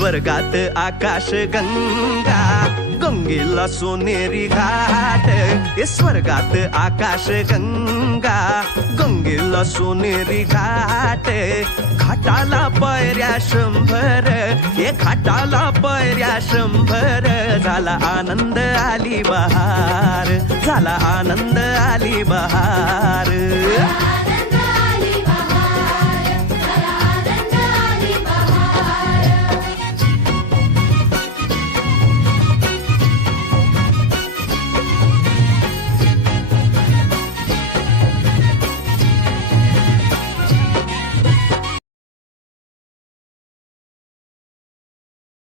स्वर्गात आकाश गंगा, गंगेला सोनेरी घाट. स्वर्गात आकाश गंगा, गंगेला सोनेरी घाट. घाटाला पायऱ्या 100, घाटाला पायऱ्या 100. झाला आनंद आली बहार, झाला आनंद आली बहार.